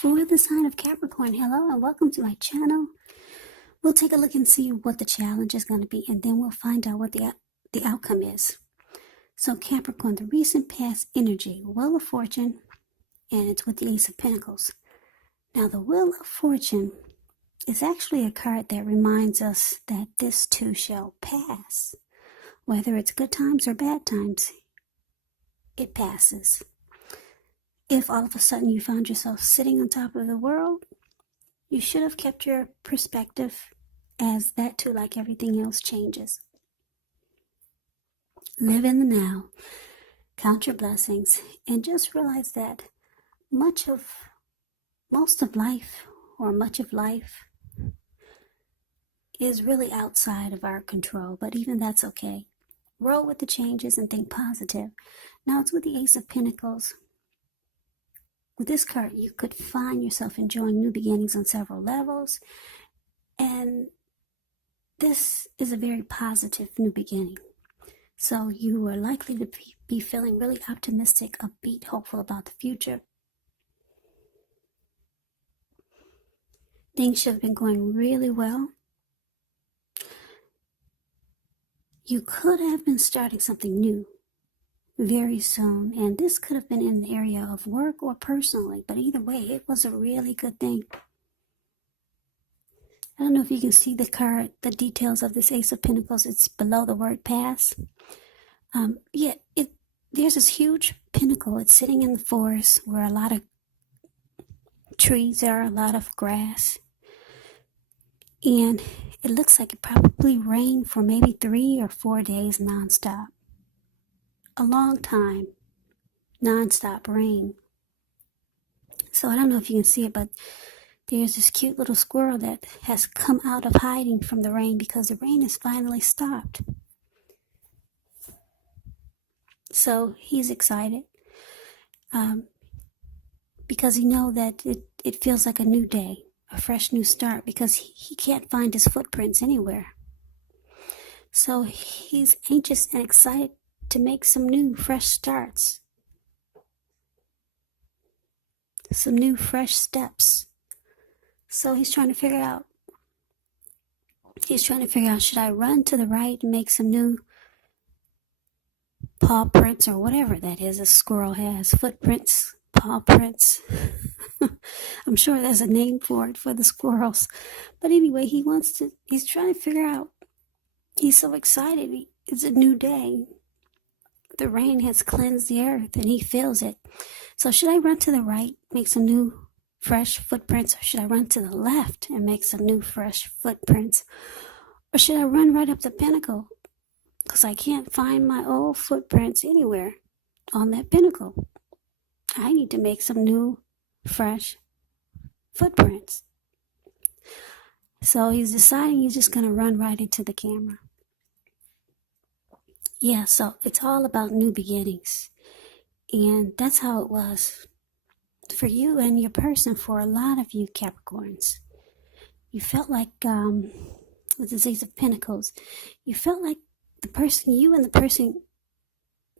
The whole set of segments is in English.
For the sign of Capricorn, hello and welcome to my channel. We'll take a look and see what the challenge is going to be, and then we'll find out what the outcome is. So Capricorn, the recent past energy, Wheel of Fortune, and it's with the Ace of Pentacles. Now the Wheel of Fortune is actually a card that reminds us that this too shall pass. Whether it's good times or bad times, it passes. If all of a sudden you found yourself sitting on top of the world, you should have kept your perspective, as that too, like everything else, changes. Live in the now, count your blessings, and just realize that most of life is really outside of our control, but even that's okay. Roll with the changes and think positive. Now it's with the Ace of Pentacles. With this card, you could find yourself enjoying new beginnings on several levels, and this is a very positive new beginning. So you are likely to be feeling really optimistic, upbeat, hopeful about the future. Things should have been going really well. You could have been starting something new very soon, and this could have been in the area of work or personally, but either way, it was a really good thing. I don't know if you can see the card, the details of this Ace of Pentacles. It's below the word pass. There's this huge pinnacle. It's sitting in the forest where a lot of trees are, a lot of grass, and it looks like it probably rained for maybe 3 or 4 days nonstop. A long time, non-stop rain. So I don't know if you can see it, but there's this cute little squirrel that has come out of hiding from the rain because the rain has finally stopped. So he's excited because he knows that it feels like a new day, a fresh new start, because he can't find his footprints anywhere. So he's anxious and excited to make some new, fresh starts. Some new, fresh steps. So he's trying to figure out, should I run to the right and make some new paw prints or whatever that is a squirrel has? Footprints, paw prints. I'm sure there's a name for it for the squirrels. But anyway, he's trying to figure out, he's so excited. It's a new day. The rain has cleansed the earth and he feels it. So should I run to the right, make some new fresh footprints, or should I run to the left and make some new fresh footprints? Or should I run right up the pinnacle? Because I can't find my old footprints anywhere on that pinnacle. I need to make some new fresh footprints. So he's deciding he's just going to run right into the camera. Yeah, so it's all about new beginnings. And that's how it was for you and your person, for a lot of you Capricorns. You felt like, with this Ace of Pentacles, you felt like you and the person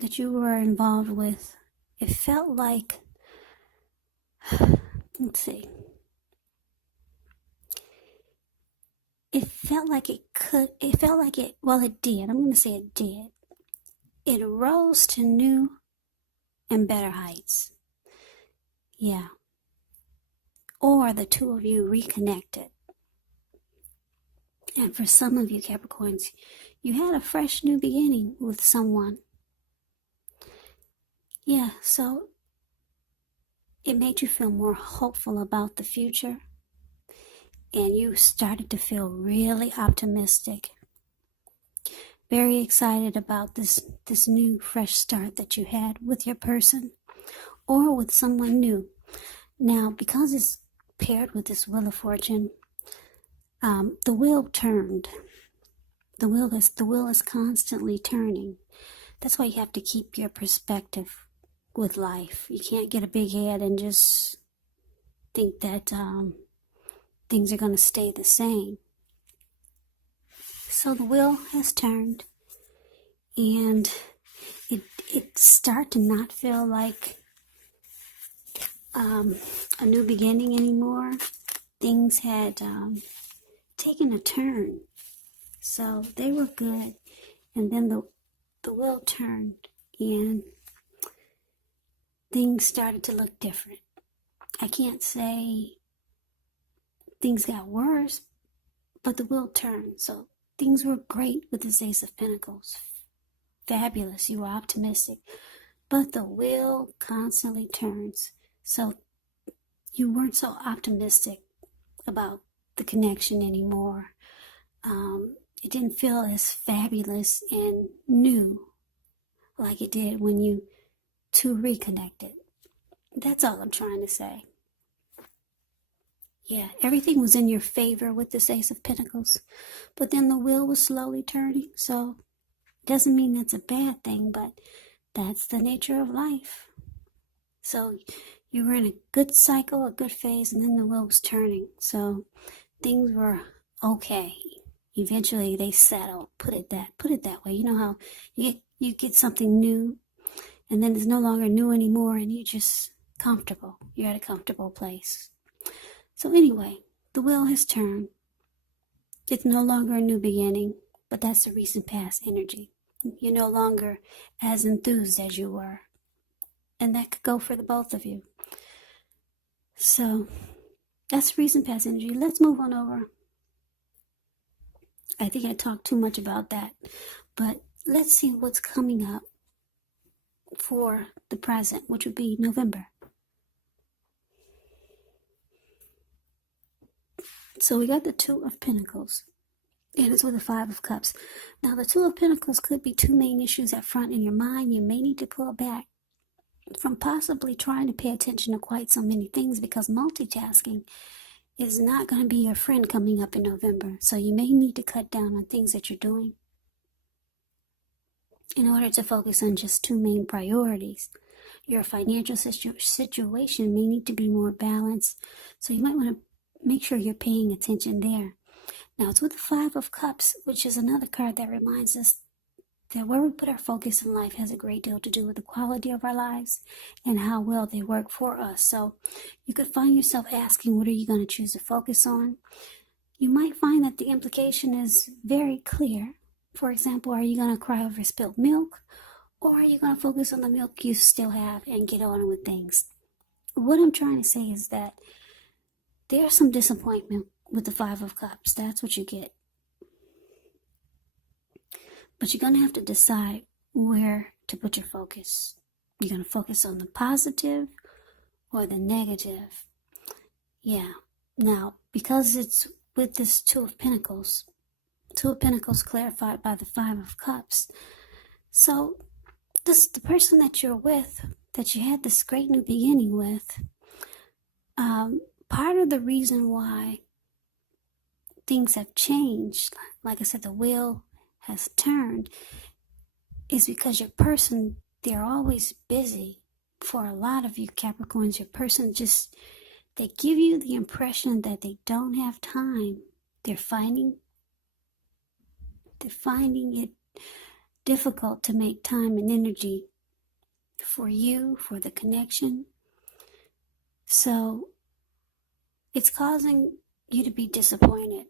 that you were involved with, it felt like, let's see. It felt like it did. I'm going to say it did. It rose to new and better heights. Yeah. Or the two of you reconnected. And for some of you Capricorns, you had a fresh new beginning with someone. Yeah, so it made you feel more hopeful about the future. And you started to feel really optimistic. Very excited about this new fresh start that you had with your person or with someone new. Now, because it's paired with this Wheel of Fortune, the wheel turned. The wheel is constantly turning. That's why you have to keep your perspective with life. You can't get a big head and just think that things are going to stay the same. So the wheel has turned, and it started to not feel like a new beginning anymore. Things had taken a turn, so they were good. And then the wheel turned, and things started to look different. I can't say things got worse, but the wheel turned. So things were great with this Ace of Pentacles. Fabulous. You were optimistic. But the wheel constantly turns. So you weren't so optimistic about the connection anymore. It didn't feel as fabulous and new like it did when you two reconnected. That's all I'm trying to say. Yeah, everything was in your favor with this Ace of Pentacles, but then the wheel was slowly turning, so it doesn't mean that's a bad thing, but that's the nature of life. So you were in a good cycle, a good phase, and then the wheel was turning, so things were okay. Eventually they settled. Put it that way. You know how you get something new, and then it's no longer new anymore, and you're just comfortable. You're at a comfortable place. So anyway, the wheel has turned. It's no longer a new beginning, but that's the recent past energy. You're no longer as enthused as you were, and that could go for the both of you. So that's recent past energy. Let's move on over. I think I talked too much about that, but let's see what's coming up for the present, which would be November. So we got the Two of Pentacles, and it's with the Five of Cups. Now the Two of Pentacles could be two main issues at front in your mind. You may need to pull back from possibly trying to pay attention to quite so many things, because multitasking is not going to be your friend coming up in November. So you may need to cut down on things that you're doing in order to focus on just two main priorities. Your financial situation may need to be more balanced, so you might want to make sure you're paying attention there. Now it's with the Five of Cups, which is another card that reminds us that where we put our focus in life has a great deal to do with the quality of our lives and how well they work for us. So you could find yourself asking, what are you going to choose to focus on? You might find that the implication is very clear. For example, are you going to cry over spilled milk, or are you going to focus on the milk you still have and get on with things? What I'm trying to say is that there's some disappointment with the Five of Cups. That's what you get. But you're going to have to decide where to put your focus. You're going to focus on the positive or the negative. Yeah. Now, because it's with this Two of Pentacles clarified by the Five of Cups. So the person that you're with, that you had this great new beginning with, part of the reason why things have changed, like I said, the wheel has turned, is because your person, they're always busy. For a lot of you Capricorns, your person they give you the impression that they don't have time. They're finding it difficult to make time and energy for you, for the connection. So it's causing you to be disappointed.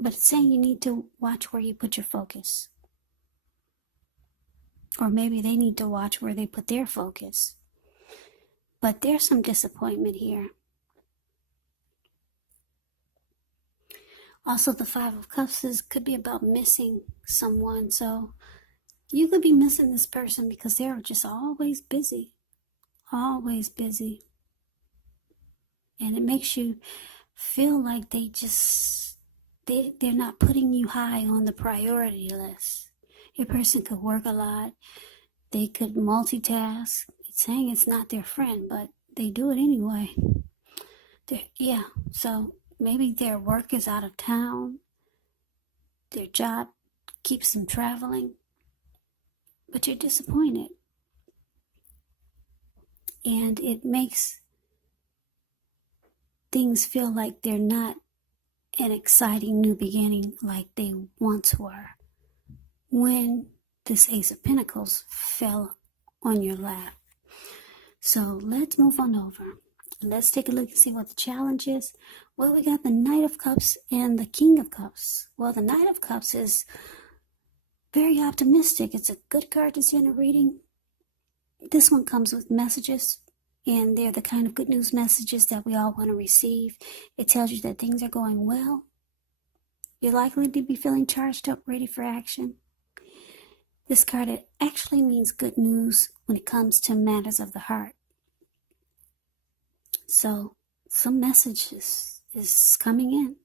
But it's saying you need to watch where you put your focus. Or maybe they need to watch where they put their focus. But there's some disappointment here. Also, the Five of Cups could be about missing someone. So you could be missing this person because they're just always busy. Always busy. And it makes you feel like they're not putting you high on the priority list. Your person could work a lot. They could multitask. It's saying it's not their friend, but they do it anyway. So maybe their work is out of town. Their job keeps them traveling. But you're disappointed. And it makes things feel like they're not an exciting new beginning like they once were when this Ace of Pentacles fell on your lap. So let's move on over. Let's take a look and see what the challenge is. Well, we got the Knight of Cups and the King of Cups. Well, the Knight of Cups is very optimistic. It's a good card to see in a reading. This one comes with messages, and they're the kind of good news messages that we all want to receive. It tells you that things are going well. You're likely to be feeling charged up, ready for action. This card, it actually means good news when it comes to matters of the heart. So some messages is coming in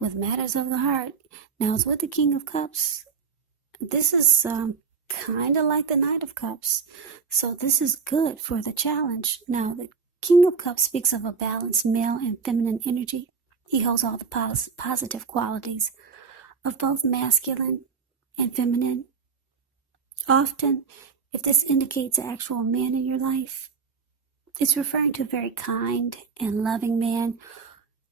with matters of the heart. Now it's with the King of Cups. This is kind of like the Knight of Cups. So this is good for the challenge. Now the King of Cups speaks of a balanced male and feminine energy. He holds all the positive qualities of both masculine and feminine. Often, if this indicates an actual man in your life, it's referring to a very kind and loving man.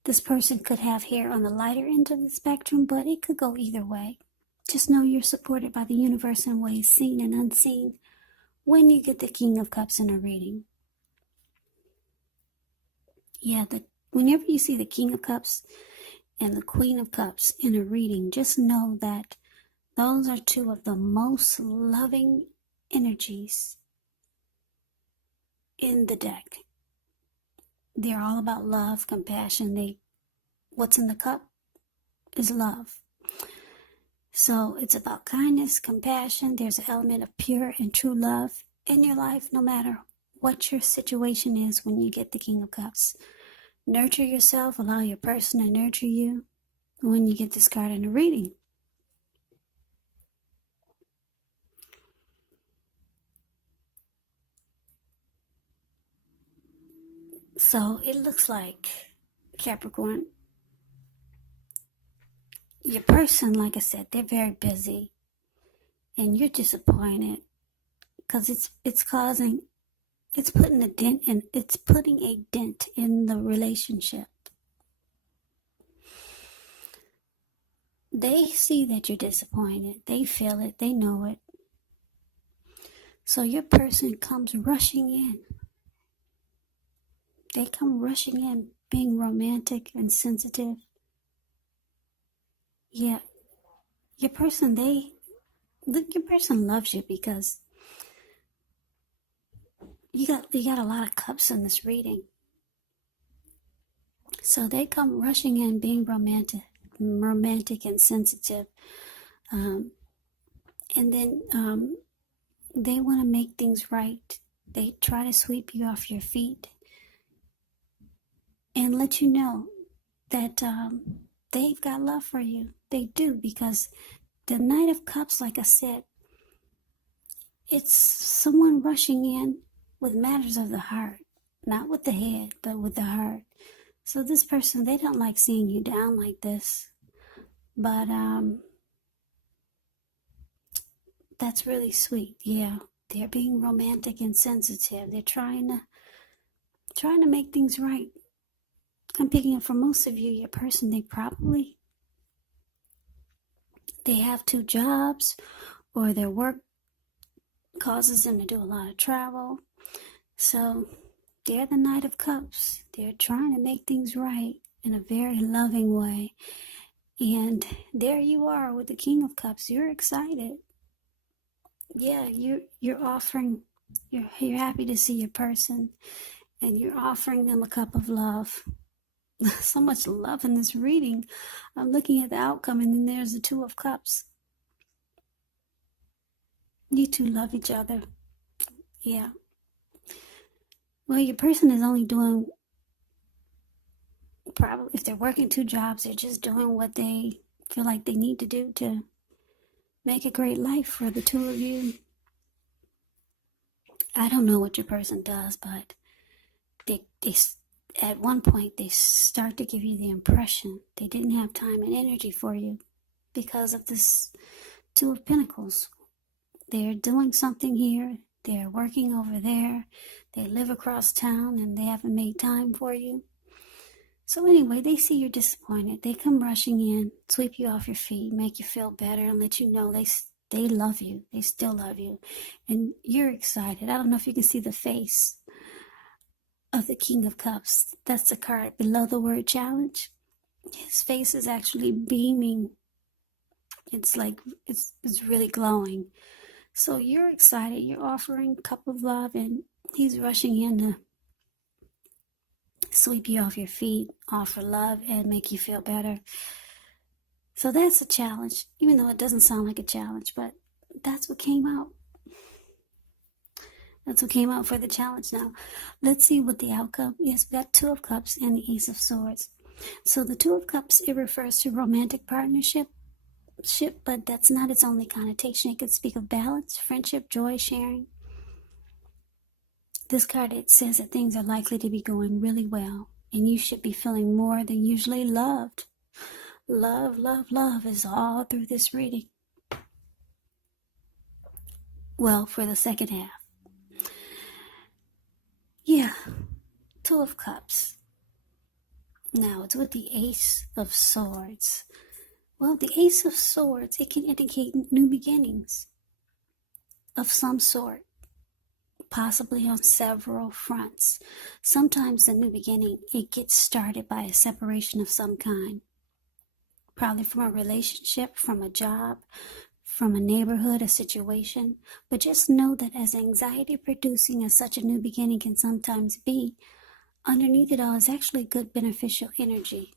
This person could have hair on the lighter end of the spectrum, but it could go either way. Just know you're supported by the universe in ways seen and unseen when you get the King of Cups in a reading. Yeah, whenever you see the King of Cups and the Queen of Cups in a reading, just know that those are two of the most loving energies in the deck. They're all about love, compassion. What's in the cup is love. So it's about kindness, compassion. There's an element of pure and true love in your life, no matter what your situation is when you get the King of Cups. Nurture yourself, allow your person to nurture you when you get this card in a reading. So it looks like, Capricorn, your person, like I said, they're very busy and you're disappointed because it's putting a dent in the relationship. They see that you're disappointed. They feel it. They know it. So your person comes rushing in. They come rushing in, being romantic and sensitive. Yeah, your person loves you because you got a lot of cups in this reading. So they come rushing in, being romantic and sensitive, and then they want to make things right. They try to sweep you off your feet and let you know that they've got love for you. They do, because the Knight of Cups, like I said, it's someone rushing in with matters of the heart, not with the head, but with the heart. So this person, they don't like seeing you down like this, but that's really sweet. Yeah, they're being romantic and sensitive. They're trying to make things right. I'm picking up for most of you, your person, they have 2 jobs, or their work causes them to do a lot of travel. So they're the Knight of Cups. They're trying to make things right in a very loving way. And there you are with the King of Cups. You're excited. Yeah, you're offering, you're happy to see your person, and you're offering them a cup of love. So much love in this reading. I'm looking at the outcome, and then there's the 2 of Cups. You two love each other. Yeah. Well, your person is only doing, probably, if they're working 2 jobs, they're just doing what they feel like they need to do to make a great life for the 2 of you. I don't know what your person does, but they at one point they start to give you the impression they didn't have time and energy for you because of this 2 of Pentacles. They're doing something here. They're working over there. They live across town and they haven't made time for you. So anyway, they see you're disappointed. They come rushing in, sweep you off your feet, make you feel better, and let you know they love you. They still love you. And you're excited. I don't know if you can see the face of the King of Cups. That's the card below the word challenge. His face is actually beaming. It's like, it's really glowing. So you're excited. You're offering cup of love, and he's rushing in to sweep you off your feet, offer love, and make you feel better. So that's a challenge, even though it doesn't sound like a challenge, but that's what came out. That's what came out for the challenge. Now, let's see what the outcome is. We got Two of Cups and the Ace of Swords. So the Two of Cups, it refers to romantic partnership, but that's not its only connotation. It could speak of balance, friendship, joy, sharing. This card, it says that things are likely to be going really well, and you should be feeling more than usually loved. Love, love, love is all through this reading. Well, for the second half. Yeah, Two of Cups. Now, it's with the Ace of Swords. Well, the Ace of Swords, it can indicate new beginnings of some sort, possibly on several fronts. Sometimes the new beginning, it gets started by a separation of some kind, probably from a relationship, from a job, from a neighborhood, a situation. But just know that as anxiety producing as such a new beginning can sometimes be, underneath it all is actually good beneficial energy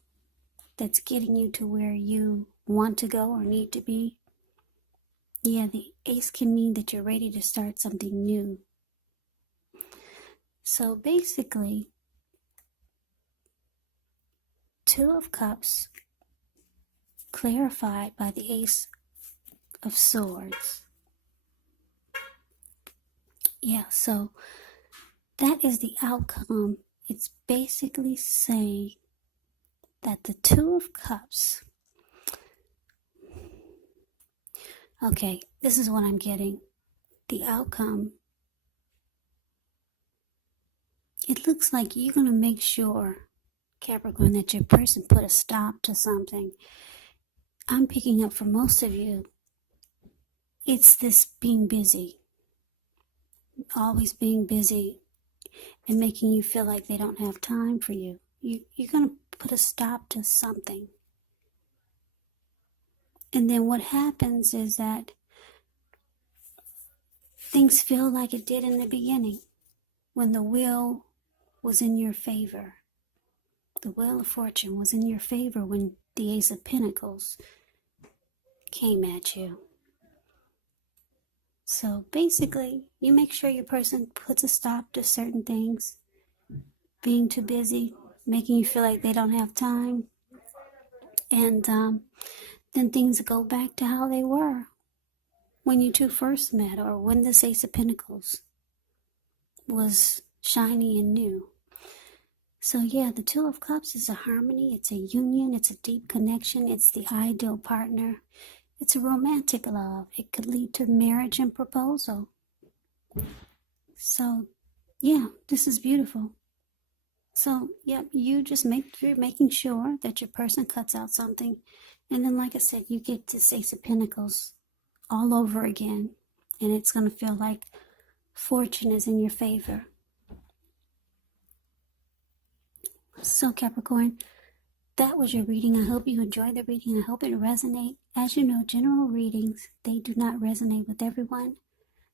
that's getting you to where you want to go or need to be. Yeah, the ace can mean that you're ready to start something new. So basically, Two of Cups clarified by the Ace of Swords. Yeah, so that is the outcome. It's basically saying that the Two of Cups, okay, this is what I'm getting. The outcome, it looks like you're going to make sure, Capricorn, that your person put a stop to something. I'm picking up for most of you, it's this being busy. Always being busy and making you feel like they don't have time for you. You're going to put a stop to something. And then what happens is that things feel like it did in the beginning when the wheel was in your favor. The wheel of fortune was in your favor when the Ace of Pentacles came at you. So basically, you make sure your person puts a stop to certain things. Being too busy, making you feel like they don't have time. And then things go back to how they were when you two first met, or when this Ace of Pentacles was shiny and new. So yeah, the Two of Cups is a harmony, it's a union, it's a deep connection, it's the ideal partner. It's a romantic love. It could lead to marriage and proposal. So yeah, this is beautiful. So yeah, you just you're making sure that your person cuts out something. And then like I said, you get this Ace of Pentacles all over again. And it's going to feel like fortune is in your favor. So Capricorn, that was your reading. I hope you enjoyed the reading. I hope it resonates. As you know, general readings, they do not resonate with everyone.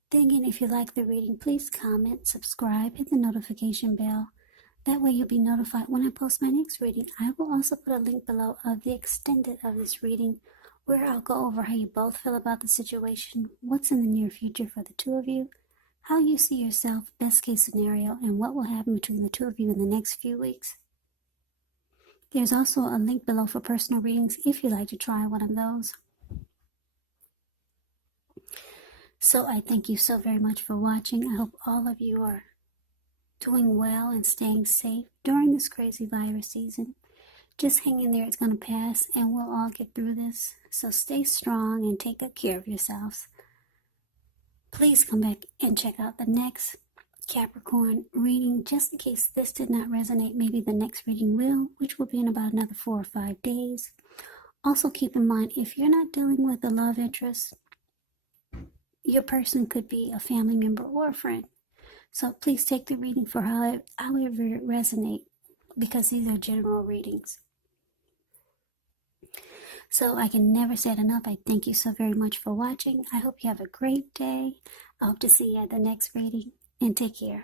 Then again, if you like the reading, please comment, subscribe, hit the notification bell. That way you'll be notified when I post my next reading. I will also put a link below of the extended of this reading, where I'll go over how you both feel about the situation, what's in the near future for the two of you, how you see yourself, best case scenario, and what will happen between the two of you in the next few weeks. There's also a link below for personal readings if you'd like to try one of those. So I thank you so very much for watching. I hope all of you are doing well and staying safe during this crazy virus season. Just hang in there, it's going to pass, and we'll all get through this. So stay strong and take good care of yourselves. Please come back and check out the next Capricorn reading, just in case this did not resonate. Maybe the next reading will, which will be in about another 4 or 5 days. Also keep in mind, if you're not dealing with a love interest, your person could be a family member or a friend. So please take the reading for however it resonates, because these are general readings. So I can never say it enough. I thank you so very much for watching. I hope you have a great day. I hope to see you at the next reading, and take care.